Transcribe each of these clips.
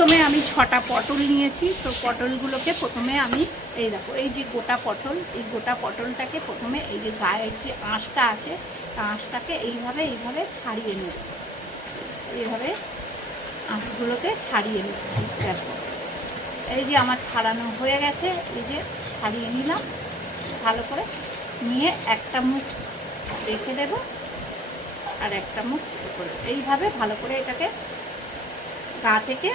প্রথমে আমি 6টা পটল নিয়েছি। তো পটলগুলোকে প্রথমে আমি এই দেখো, এই যে গোটা পটল, এই গোটা পটলটাকে প্রথমে এই যে গায়ের যে আঁশটা আছে, আঁশটাকে এইভাবে ছাড়িয়ে নেব। এইভাবে আঁশগুলোকে ছাড়িয়ে নিচ্ছি। দেখো এই যে আমার ছাড়ানো হয়ে গেছে, এই যে ছাড়িয়ে নিলাম ভালো করে। নিয়ে একটা মুখ রেখে দেব আর একটা মুখ করে এইভাবে ভালো করে এটাকে গা থেকে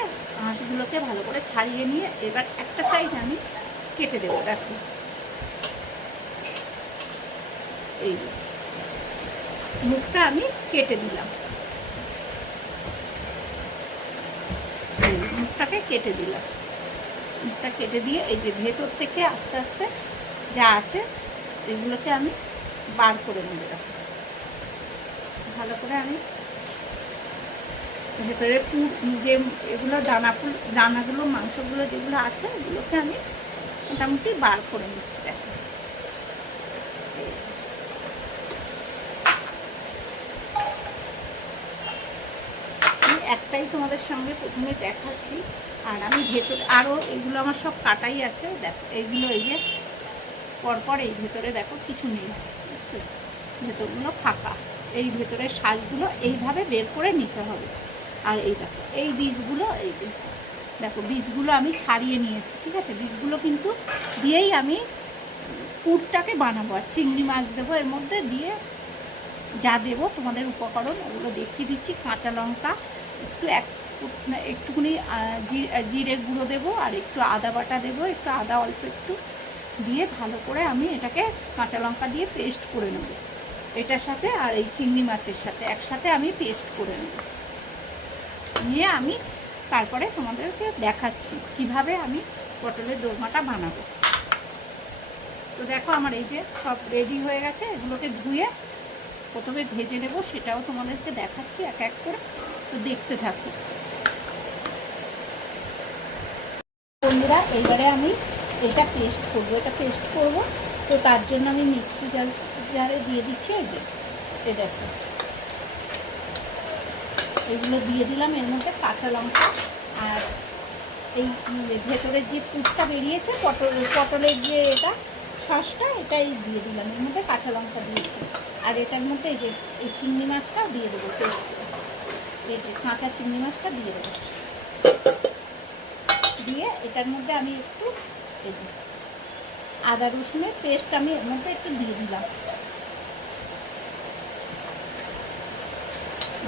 আঁশগুলোকে ভালো করে ছাড়িয়ে নিয়ে এবার একটা সাইড আমি কেটে দেবো। দেখো এই মুখটা আমি কেটে দিলাম, মুখটাকে কেটে দিলাম। মুখটা কেটে দিয়ে এই যে ভেতর থেকে আস্তে আস্তে যা আছে এগুলোকে আমি বার করে নেব। ভালো করে আমি ভেতরে যে এগুলো দানাগুলো মাংসগুলো যেগুলো আছে এগুলোকে আমি মোটামুটি বার করে নিচ্ছি। দেখো একটাই তোমাদের সঙ্গে প্রথমে দেখাচ্ছি, আর আমি ভেতরে আরও এগুলো আমার সব কাটাই আছে। দেখো এইগুলো এই যে পরপর এই ভেতরে দেখো কিছু নেই, বুঝছো, ভেতরগুলো ফাঁকা। এই ভেতরের শাঁসগুলো এইভাবে বের করে নিতে হবে। আর এই দেখো এই বীজগুলো, এই যে দেখো বীজগুলো আমি ছাড়িয়ে নিয়েছি, ঠিক আছে। বীজগুলো কিন্তু দিয়েই আমি পুরটাকে বানাবো। আর চিংড়ি মাছ দেবো এর মধ্যে, দিয়ে যা দেবো তোমাদের উপকরণ ওগুলো দেখিয়ে দিচ্ছি। কাঁচা লঙ্কা একটুখানি জিরে গুঁড়ো দেবো, আর একটু আদা বাটা দেবো, একটু আদা অল্প একটু দিয়ে ভালো করে আমি এটাকে কাঁচা লঙ্কা দিয়ে পেস্ট করে নেব এটার সাথে। আর এই চিংড়ি মাছের সাথে একসাথে আমি পেস্ট করে নেব। নিয়ে আমি তারপরে তোমাদেরকে দেখাচ্ছি কিভাবে আমি পটলের দোরমাটা বানাবো। তো দেখো আমার এই যে সব রেডি হয়ে গেছে, এগুলোকে ধুয়ে প্রথমে ভেজে নেব, সেটাও তোমাদেরকে দেখাচ্ছি এক এক করে। তো দেখতে থাকো বন্ধুরা। এইবারে আমি এটা পেস্ট করব, তো তার জন্য আমি মিক্সি জারে দিয়ে দিচ্ছি। এই দেখো এগুলো দিয়ে দিলাম, এর মধ্যে কাঁচা লঙ্কা আর এই ভেতরের যে পুরটা বেরিয়েছে পটলের যে এটা সসটা, এটাই দিয়ে দিলাম। এর মধ্যে কাঁচা লঙ্কা দিয়েছি, আর এটার মধ্যে এই যে এই চিংড়ি মাছটাও দিয়ে দেবো পেস্ট করে। এই যে কাঁচা চিংড়ি মাছটা দিয়ে দেবো, দিয়ে এটার মধ্যে আমি একটু এই যে আদা রসুনের পেস্ট আমি এর মধ্যে একটু দিয়ে দিলাম,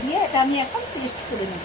দিয়ে এটা আমি এখন পেস্ট করে নেব।